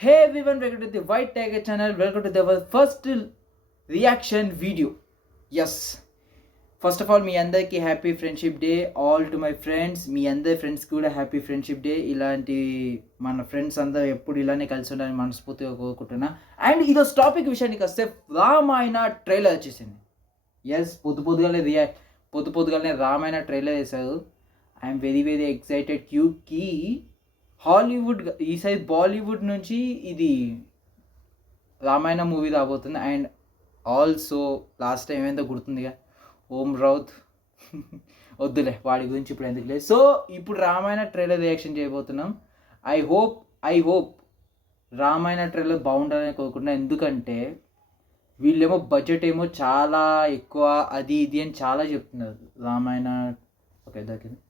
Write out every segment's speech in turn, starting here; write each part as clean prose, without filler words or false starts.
Hey everyone, welcome to the White Tiger channel. Welcome to our first reaction video. Yes, first of all మీ అందరికీ happy friendship day. All to my friends, మీ అందరి ఫ్రెండ్స్కి కూడా happy friendship day. ఇలాంటి మన friends అందరూ ఎప్పుడు ఇలానే కలిసి ఉండాలని మనస్ఫూర్తిగా కోరుకుంటున్నా. అండ్ ఈరోజు టాపిక్ విషయానికి వస్తే రామాయణ ట్రైలర్ వచ్చేసింది. ఎస్, పొద్దుగానే రామాయణ ట్రైలర్ వేశారు. ఐఎమ్ వెరీ వెరీ ఎక్సైటెడ్ క్యూకి హాలీవుడ్ ఈసారి బాలీవుడ్ నుంచి ఇది రామాయణ మూవీ రాబోతుంది. అండ్ ఆల్సో లాస్ట్ టైం ఏమైందో గుర్తుందిగా, ఓం రౌత్ వద్దులే, వాడి గురించి ఇప్పుడు ఎందుకు లేదు. సో ఇప్పుడు రామాయణ ట్రైలర్ రియాక్షన్ చేయబోతున్నాం. ఐ హోప్ రామాయణ ట్రైలర్ బాగుండాలని కోరుకుంటున్నాను. ఎందుకంటే వీళ్ళేమో బడ్జెట్ ఏమో చాలా ఎక్కువ, అది ఇది అని చాలా చెప్తున్నారు. రామాయణ ఓకే దక్కింది.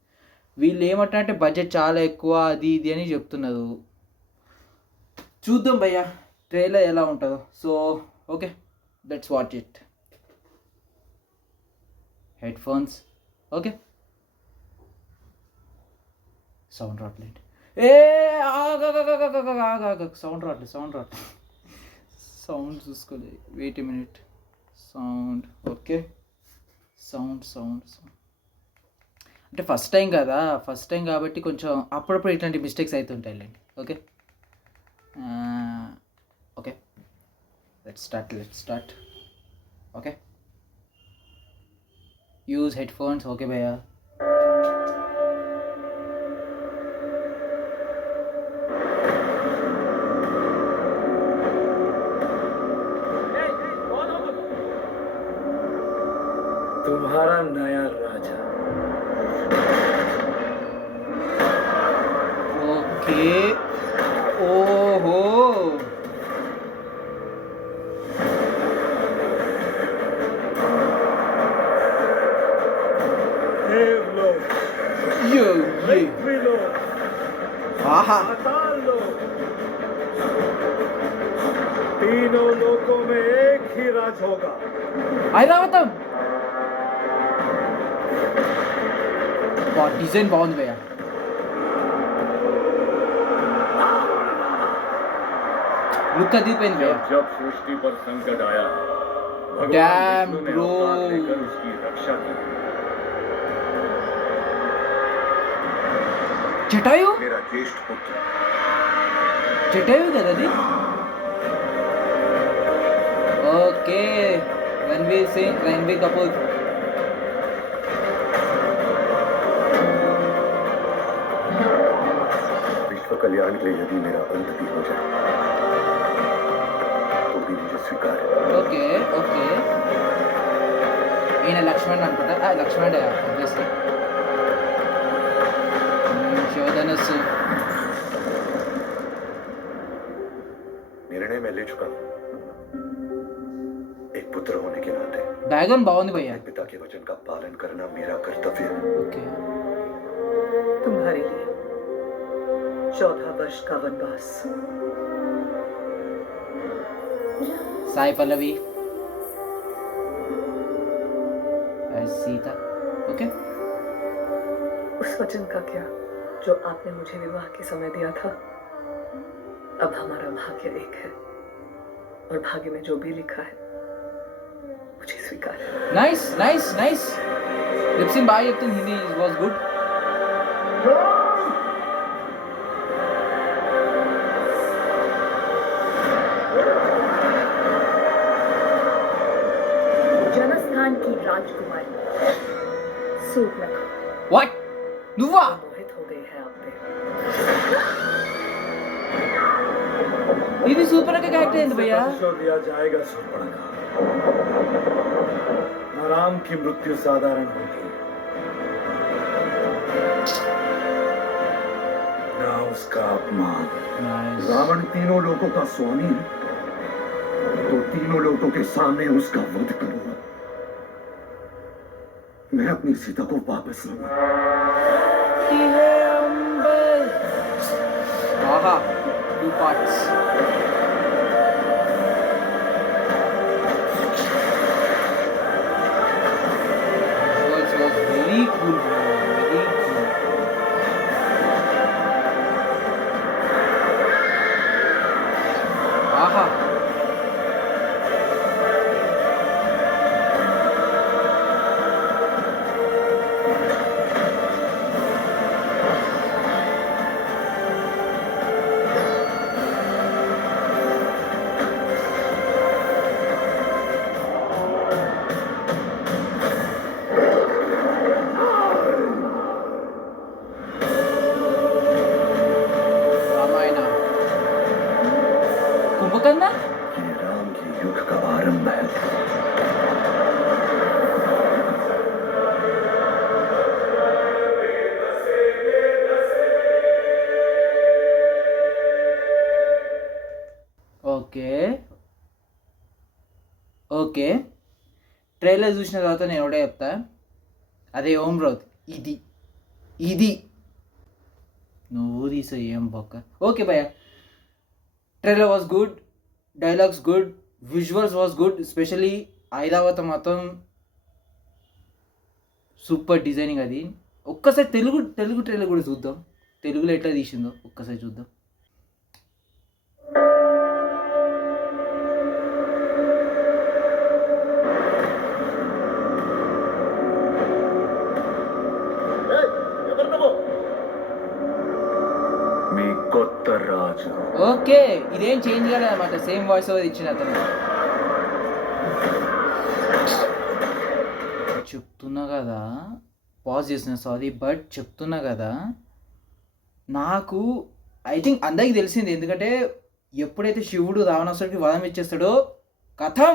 వీళ్ళు ఏమంటారంటే బడ్జెట్ చాలా ఎక్కువ, అది ఇది అని చెప్తున్నారు. చూద్దాం భయ్యా ట్రైలర్ ఎలా ఉంటుందో. So okay, let's watch it. Headphones okay, sound రావట్లేదు. సౌండ్ రావట్లేదు సౌండ్ చూసుకోలేదు. Wait a minute. Sound okay, sound అంటే ఫస్ట్ టైం కాబట్టి కొంచెం అప్పుడప్పుడు ఇట్లాంటి మిస్టేక్స్ అవుతుంటాయిలేండి. Okay okay, let's start. Okay, use headphones. Okay భయ్యా. तुम्हारा नया राजा। ओके, ओहो, देवलोक, ये पृथ्वीलोक, आहा, पाताल लोक, तीनों लोकों में एक ही राज होगा। ఐరావతం. డిజైన్ బాగుంది భయ్యా. లుక్ అదిపోయింది భయ్యా. जब सृष्टि पर संकट आया, Damn, विष्णु ने bro. अवतार लेकर उसकी रक्षा की। జటాయు मेरा ज्येष्ठ पुत्र జటాయు కదా అది. ఓకే, రణబీర్ కపూర్. विश्व कल्याण के लिए यदि मेरा अंत भी हो जाए तो भी मुझे स्वीकार है। ఓకే ఈయన లక్ష్మణ్ అనుకుంటా. లక్ష్మణ్ ఆబ్వియస్లీ. శివధనస్సు. निर्णय मैं ले चुका हूँ। एक पुत्र होने के नाते బ్యాక్గ్రౌండ్ బాగుంది భయ్యా. अपने पिता के वचन का पालन करना मेरा कर्तव्य है। ఓకే, तुम्हारे लिए 14 वर्ष का वनवास। సాయి పల్లవి సీత. ఓకే, उस वचन का क्या जो आपने मुझे विवाह के समय दिया था। अब हमारा भाग्य एक है और भाग्य में जो भी लिखा है मुझे स्वीकार है। నైస్. లిప్సింగ్ బాగా చెప్తుంది. Hindi was good. जनस्थान की राजकुमारी सूर्पनखा వాట్, నువ్వా? मोहित हो गई है आप पे। ఇది సూపర్ గా క్యారెక్టర్ అయింది భయ్యా. प्रतिशोध दिया जाएगा सूर्पणखा। न राम की मृत्यु साधारण होगी, न उसका अपमान। నైస్. रावण तीनों लोकों का स्वामी है, तो तीनों लोकों के सामने उसका वध करूंगा। मैं अपनी सीता को वापस लूंगा। ఆహా, 2 parts. Visuals was very cool, bro. Very cool. ఆహా రామాయణ కుంభకర్ణ ये राम के युग का आरंभ है। ఓకే ఓకే ట్రైలర్ చూసిన తర్వాత నేను ఒకటే చెప్తా, అదే ఓం రౌత్ ఇది ఇది నువ్వు తీసా ఏం బొక్క. ఓకే భయ్య, trailer was good, dialogues good, visuals was good, especially Airavata మొత్తం సూపర్ డిజైనింగ్. అది ఒక్కసారి తెలుగు తెలుగు ట్రైలర్ కూడా చూద్దాం, తెలుగులో ఎట్లా తీసిందో ఒక్కసారి చూద్దాం. మీ కొత్త రాజు. ఓకే ఇదేం చేంజ్ కాలేదన్నమాట, సేమ్ వాయిస్ ఓవర్ ఇచ్చిన అతను. చెప్తున్నా కదా, పాజ్ చేసిన సారీ, బట్ చెప్తున్నా కదా, నాకు ఐ థింక్ అందరికీ తెలిసింది. ఎందుకంటే ఎప్పుడైతే శివుడు రావణాసుడికి వరం ఇచ్చేస్తాడో కథం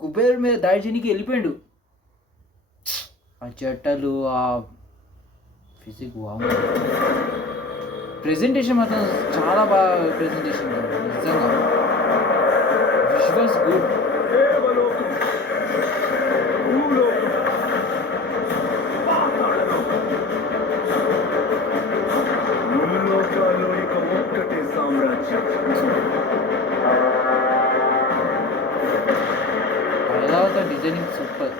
కుబేరుడి మీద దాడి చేయడానికి వెళ్ళిపోయాడు. ఆ జట్టలు, ఆ ఫిజిక్, ప్రెజెంటేషన్ మాత్రం చాలా బాగా ప్రెజెంటేషన్ నిజంగా. Visuals good. Airavata designing super.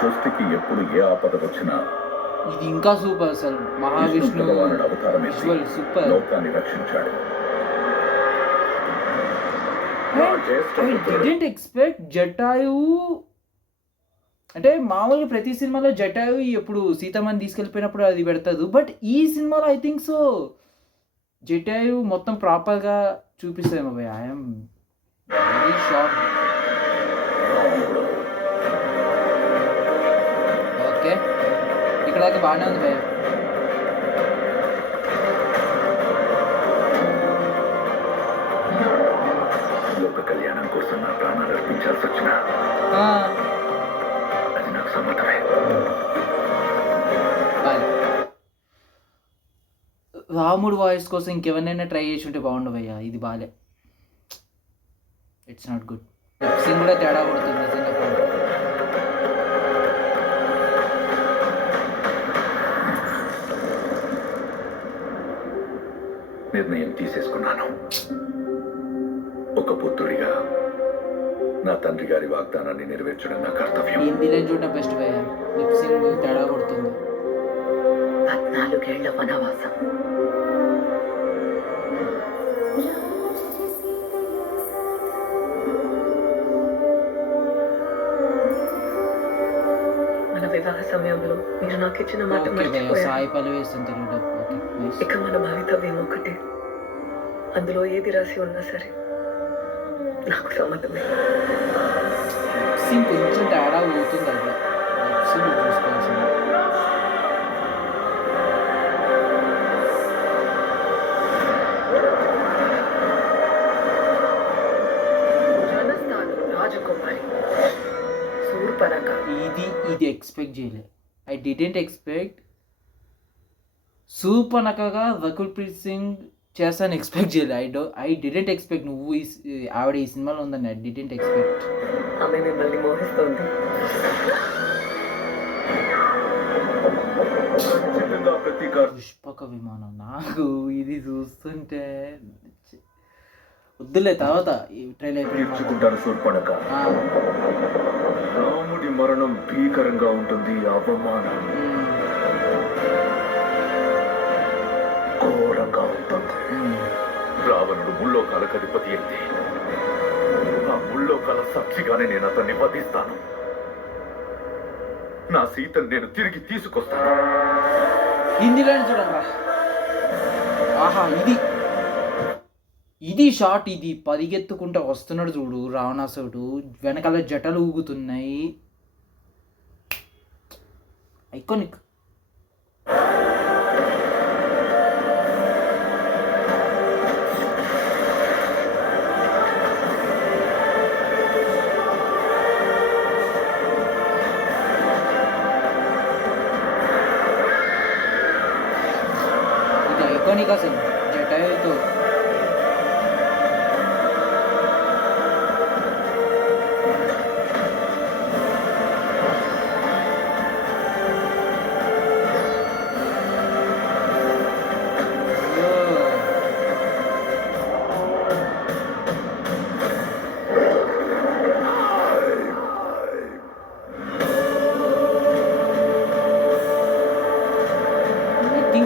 సృష్టికి ఎప్పుడు ఏ ఆపద వచ్చినా ఇది ఇంకా సూపర్ అసలు. మహావిష్ణు భగవానుడు అవతారం విజువల్ సూపర్. లోకాన్ని రక్షించాడు. ఐ డిడెంట్ ఎక్స్పెక్ట్ జటాయు అంటే మామూలుగా ప్రతి సినిమాలో జటాయు ఎప్పుడు సీతమ్మని తీసుకెళ్ళిపోయినప్పుడు అది పెడతారు, బట్ ఈ సినిమాలో ఐ థింక్ సో జటాయు మొత్తం ప్రాపర్గా చూపిస్తాయేమో భయ్. I'm very shock. ఓకే ఇక్కడ దాకా బాగానే ఉంది భయ్. లోక కళ్యాణం కోసం నా ప్రాణాలు అర్పించాల్సి వచ్చినా అది నాకు సమ్మతమే. రాముడు వాయిస్ కోసం ఇంకెవరినైనా ట్రై చేసి ఉంటే బాగుండవయ్యా, ఇది బాలే. It's not good. లిప్సింగ్ కూడా తేడా కొడుతుంది నిజంగా. నిర్ణయం తీసేసుకున్నాను. ఒక పుత్రుడిగా నా తండ్రి గారి వాగ్దానాన్ని నెరవేర్చడం నా కర్తవ్యం. హిందీలో చూడడం బెస్ట్ భయ్యా, లిప్సింగ్ తేడా కొడుతుంది. 14 ఏళ్ల వనవాసం, మన వివాహ సమయంలో మీరు నాకు ఇచ్చిన మాట ఓకే భయ్యా, మర్చిపోయారు. సాయి పల్లవి వేస్తుంది తెలుగు డబ్. Okay nice. ఇక మన భవితవ్యం ఒకటి, అందులో ఏది రాసి ఉన్నా సరే నాకు సమ్మతమే. లిప్సింగ్ కొంచెం తేడా పోతుంది. అది లిప్సింగ్ చూసుకోవాల్సింది. జనస్థానం రాజకుమారి శూర్పణఖ. ఇది ఎక్స్పెక్ట్ చేయలే. ఐ డిడెంట్ ఎక్స్పెక్ట్ సూపనకగా రకుల్ ప్రీత్ సింగ్ చేస్తాను ఎక్స్పెక్ట్ చేయలే. ఐ డిడెంట్ ఎక్స్పెక్ట్ నువ్వు ఆవిడ ఈ సినిమాలో ఉందని. I didn't expect. ఆమె మిమ్మల్ని మోహిస్తోంది. పుష్పక విమానం, నాకు ఇది చూస్తుంటే వద్దులే, తర్వాత ఈ ట్రైలర్ తీర్చుకుంటారు శూర్పణఖ. రాముడి మరణం భీకరంగా ఉంటుంది, అవమానం. రావణుడు ముల్లోకాలకు అధిపతి అయితే ఆ ముల్లోకాల సాక్షిగానే నేను అతన్ని వధిస్తాను. నా సీతను నేను తిరిగి తీసుకొస్తాను. హిందీలోనే చూడండి. ఆహా, ఇది షార్ట్. ఇది పరిగెత్తుకుంటూ వస్తున్నాడు చూడు రావణాసుడు, వెనకాల జటలు ఊగుతున్నాయి. ఐకానిక్. ఇది ఐకానిక్ అసలు జటాయుతో.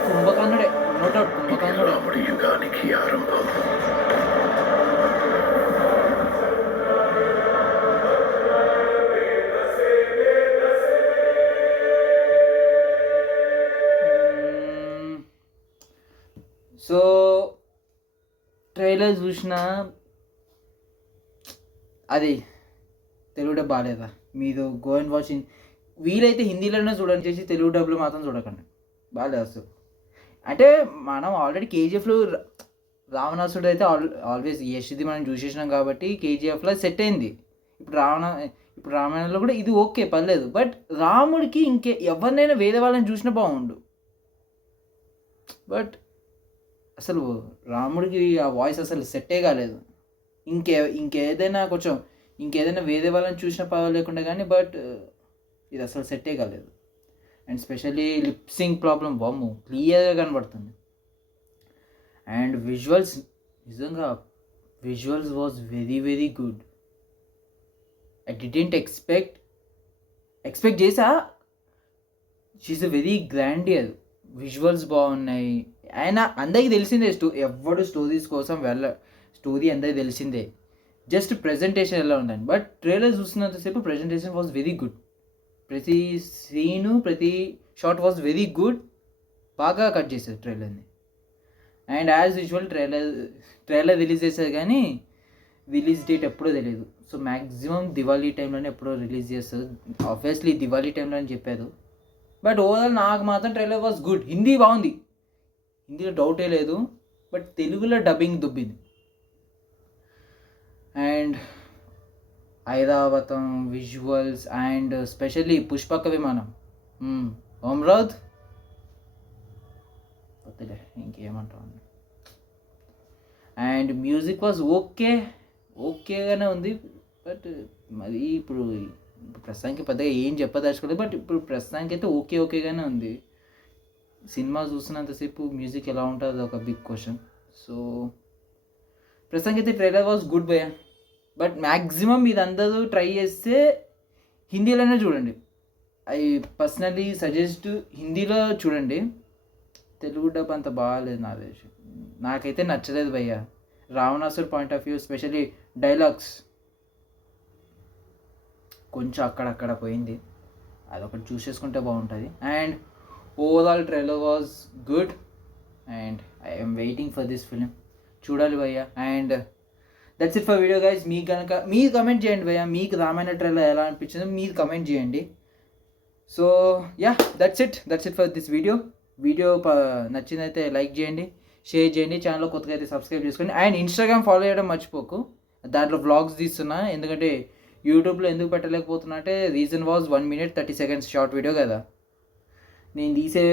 కుంభకర్ణుడే, నో డౌట్ కుంభకర్ణుడే. రాముడి యుగానికి ఆరంభం. సో ట్రైలర్ చూసిన అది తెలుగు డబ్ బాగాలేదా? మీరు గో అండ్ వాచింగ్. వీలైతే హిందీలోనే చూడండి, చేసి తెలుగు డబ్లో మాత్రం చూడకండి, బాగాలేదు అసలు. అంటే మనం ఆల్రెడీ కేజీఎఫ్లో రావణాసుడు అయితే ఆల్వేస్ యష్ది మనం చూసేసినాం కాబట్టి కేజీఎఫ్లో సెట్ అయింది. ఇప్పుడు రామాయణంలో కూడా ఇది ఓకే, పర్లేదు. బట్ రాముడికి ఎవరినైనా వేరే వాళ్ళని చూసినా బాగుండు. బట్ అసలు రాముడికి ఆ వాయిస్ అసలు సెట్టే కాలేదు. ఇంకేదైనా వేరే వాళ్ళని చూసిన పర్వాలేకుండా కానీ, బట్ ఇది అసలు సెట్టే కాలేదు. అండ్ స్పెషల్లీ లిప్సింగ్ ప్రాబ్లం వాము క్లియర్గా కనబడుతుంది. అండ్ విజువల్స్, నిజంగా visuals was very very good. I didn't expect చేసా. She is a very grandeur. Visuals బాగున్నాయి. ఆయన అందరికీ తెలిసిందే, ఎవడు స్టోరీస్ కోసం స్టోరీ అందరికీ తెలిసిందే. జస్ట్ ప్రెజెంటేషన్ ఎలా ఉందని. బట్ ట్రైలర్ చూస్తున్నంతసేపు ప్రెజెంటేషన్ వాజ్ వెరీ గుడ్. ప్రతి సీను, ప్రతి షాట్ వాజ్ వెరీ గుడ్. బాగా కట్ చేశారు ట్రైలర్ని. And as usual trailer release చేశారు కానీ రిలీజ్ డేట్ ఎప్పుడో తెలియదు. సో మ్యాక్సిమం దివాళీ టైంలోనే ఎప్పుడో రిలీజ్ చేస్తారు. ఆబ్వియస్లీ దివాళీ టైంలో అని చెప్పారు. బట్ ఓవరాల్ నాకు మాత్రం ట్రైలర్ వాజ్ గుడ్. హిందీ బాగుంది, హిందీలో డౌటే లేదు. బట్ తెలుగులో డబ్బింగ్ దుబ్బింది. And Airavatham visuals and specially పుష్పక విమానం, ఓమ్రాద్ వద్దులే ఇంకేమంటాం. అండ్ మ్యూజిక్ వాజ్ ఓకేగానే ఉంది. బట్ మరి ఇప్పుడు ప్రస్తుతానికి పెద్దగా ఏం చెప్పదలుచుకోలేదు. బట్ ఇప్పుడు ప్రస్తుతానికి అయితే ఓకేగానే ఉంది. సినిమా చూసినంతసేపు మ్యూజిక్ ఎలా ఉంటుందో ఒక బిగ్ క్వశ్చన్. సో ప్రస్తుతానికి అయితే ట్రైలర్ వాజ్ గుడ్ భయ్యా. బట్ మ్యాక్సిమం ఇది అందరూ ట్రై చేస్తే హిందీలోనే చూడండి. ఐ పర్సనలీ సజెస్ట్ హిందీలో చూడండి. తెలుగు డబ్ అంత బాగాలేదు నా దేశం, నాకైతే నచ్చలేదు భయ్యా. Ravanasur point of view, specially dialogues కొంచెం అక్కడక్కడ పోయింది. అదొకటి చూసేసుకుంటే బాగుంటుంది. And overall trailer was good. And I'm waiting for this film. చూడాలి భయ్యా. And that's it for video guys. మీరు కమెంట్ చేయండి భయ్యా, మీకు రామాయణ ట్రైలర్ ఎలా అనిపించిందో మీరు కమెంట్ చేయండి. So yeah, that's it for this video నచ్చిందైతే లైక్ చేయండి, షేర్ చేయండి, ఛానల్లో కొత్తగా అయితే సబ్స్క్రైబ్ చేసుకోండి. అండ్ ఇన్స్టాగ్రామ్ ఫాలో చేయడం మర్చిపోకు. దాంట్లో వ్లాగ్స్ తీస్తున్నా. ఎందుకంటే యూట్యూబ్లో ఎందుకు పెట్టలేకపోతున్నా అంటే reason was 1 minute 30 seconds short video కదా. నేను తీసే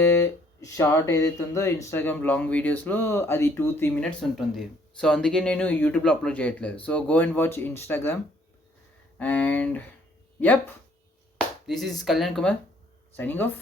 షార్ట్ ఏదైతే ఉందో ఇన్స్టాగ్రామ్ లాంగ్ వీడియోస్లో అది 2-3 minutes ఉంటుంది. సో అందుకే నేను యూట్యూబ్లో అప్లోడ్ చేయట్లేదు. So go and watch Instagram. And yup, this is Kalyan Kumar signing off.